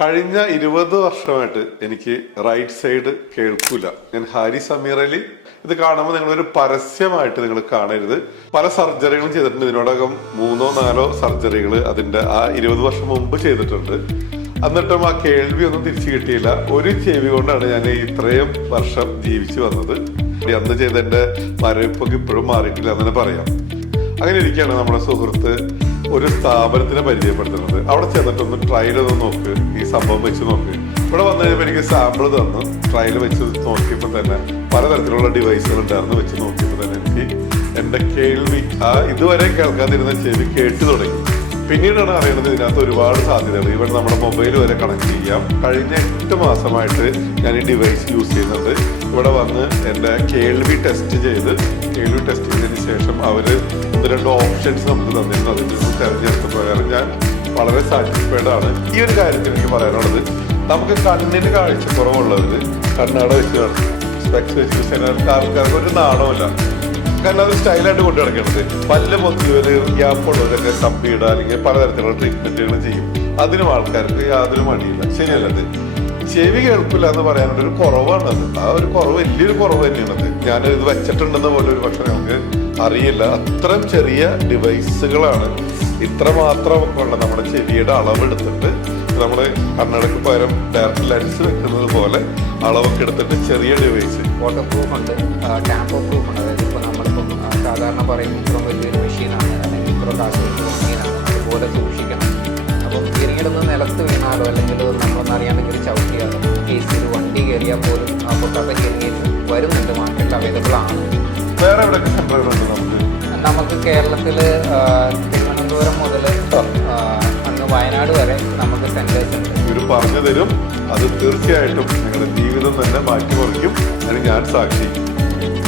കഴിഞ്ഞ 20 വർഷമായിട്ട് എനിക്ക് റൈറ്റ് സൈഡ് കേൾക്കൂല. ഞാൻ ഹാരി സമീർ അലി. ഇത് കാണുമ്പോൾ നിങ്ങളൊരു പരസ്യമായിട്ട് നിങ്ങൾ കാണരുത്. പല സർജറികളും ചെയ്തിട്ടുണ്ട്. ഇതിനോടകം 3-4 സർജറികൾ അതിന്റെ ആ 20 വർഷം മുമ്പ് ചെയ്തിട്ടുണ്ട്. എന്നിട്ടും ആ കേൾവി ഒന്നും തിരിച്ചു കിട്ടിയില്ല. ഒരു ചെവി കൊണ്ടാണ് ഞാൻ ഇത്രയും വർഷം ജീവിച്ചു വന്നത്. അന്ന് ചെയ്തതിന്റെ മരവിപ്പൊക്കെ ഇപ്പോഴും മാറിയിട്ടില്ല എന്ന് പറയാം. അങ്ങനെ ഇരിക്കുകയാണ് നമ്മുടെ സുഹൃത്ത് ഒരു സ്ഥാപനത്തിനെ പരിചയപ്പെടുത്തുന്നത്. അവിടെ ചെന്നിട്ടൊന്ന് ട്രയൽ ഒന്ന് നോക്ക്, ഈ സംഭവം വെച്ച് നോക്ക്. ഇവിടെ വന്നു കഴിയുമ്പോൾ എനിക്ക് സാമ്പിൾ തന്നു. ട്രയൽ വെച്ച് നോക്കിയപ്പോൾ തന്നെ പലതരത്തിലുള്ള ഡിവൈസുകൾ ഉണ്ടായിരുന്നു. വെച്ച് നോക്കിയപ്പോൾ തന്നെ എനിക്ക് എൻ്റെ കേൾവി ഇതുവരെ കേൾക്കാതിരുന്ന ചെവി കേട്ടു തുടങ്ങി. പിന്നീടാണ് അറിയുന്നത് ഇതിനകത്ത് ഒരുപാട് സാധ്യതകൾ. ഇവിടെ നമ്മുടെ മൊബൈൽ വരെ കണക്ട് ചെയ്യാം. കഴിഞ്ഞ 8 മാസമായിട്ട് ഞാൻ ഈ ഡിവൈസ് യൂസ് ചെയ്യുന്നുണ്ട്. ഇവിടെ വന്ന് എൻ്റെ കേൾവി ടെസ്റ്റ് ചെയ്തതിന് ശേഷം അവർ 1-2 ഓപ്ഷൻസ് നമുക്ക് തന്നിരുന്നു. അതിൽ നിന്ന് തിരഞ്ഞെടുത്ത പ്രകാരം ഞാൻ വളരെ സാറ്റിസ്ഫൈഡ് ആണ്. ഈ ഒരു കാര്യത്തിൽ എനിക്ക് പറയാനുള്ളത്, നമുക്ക് കണ്ണിന് കാഴ്ചക്കുറവുള്ളവർ കണ്ണാട വെച്ച് സ്പെക്സ് വെച്ച് യൂസ് ചെയ്യുന്ന ആൾക്കാർക്ക് ഒരു നാണമില്ല. കാരണം അത് സ്റ്റൈലായിട്ട് കൊണ്ടു നടക്കുന്നത്. പല്ല് മൊത്തം ഗ്യാപ്പുള്ളവരൊക്കെ കമ്പിയിടുക അല്ലെങ്കിൽ പലതരത്തിലുള്ള ട്രീറ്റ്മെന്റുകൾ ചെയ്യും. അതിനും ആൾക്കാർക്ക് യാതൊരു മടിയില്ല. ശരിയല്ലത്. ചെവി കേൾക്കില്ല എന്ന് പറയാനുള്ള ഒരു കുറവാണത്. ആ ഒരു കുറവ് വലിയൊരു കുറവ് തന്നെയാണത്. ഞാൻ ഇത് വെച്ചിട്ടുണ്ടെന്ന് പോലെ ഒരു പക്ഷെ നമുക്ക് അറിയില്ല. അത്രയും ചെറിയ ഡിവൈസുകളാണ്. ഇത്രമാത്രം ഉള്ള നമ്മുടെ ചെവിയുടെ അളവെടുത്തിട്ട് നമ്മൾ കണ്ണടക്ക് പകരം ഡയറക്റ്റ് ലെൻസ് വെക്കുന്നത് പോലെ അളവൊക്കെ എടുത്തിട്ട് ചെറിയ ഡിവൈസ്. വാട്ടർ പ്രൂഫ് ഉണ്ട്, ടാമ്പർ പ്രൂഫ് ഉണ്ട്. അതായത് ഇപ്പോൾ നമ്മളിപ്പം സാധാരണ പറയും ഇത്ര വലിയൊരു മെഷീനാണ് അല്ലെങ്കിൽ ഇത്ര കാശ് മെഷീനാണ്, അതുപോലെ സൂക്ഷിക്കണം. അപ്പം ഇറങ്ങിയിടുന്നത് നിലത്ത് വീണാലോ അല്ലെങ്കിൽ നമ്മളൊന്നും അറിയാണ്ടെങ്കിൽ ചവിട്ടിയാലോ കേസിൽ വണ്ടി കയറിയാൽ പോലും പൊട്ടാത്ത ഹിയറിംഗ് വരുന്നുണ്ട്, മാർക്കറ്റിൽ അവൈലബിൾ ആണ്. വേറെ എവിടെയൊക്കെ സെന്ററുകളുണ്ട് നമുക്ക് കേരളത്തിൽ തിരുവനന്തപുരം മുതൽ അങ്ങ് വയനാട് വരെ നമുക്ക് സെന്റേഴ്സ് ഉണ്ട്. ഇവർ പറഞ്ഞു തരും. അത് തീർച്ചയായിട്ടും നിങ്ങളുടെ ജീവിതം തന്നെ മാറ്റിമറിക്കും. അതിന് ഞാൻ സാക്ഷി.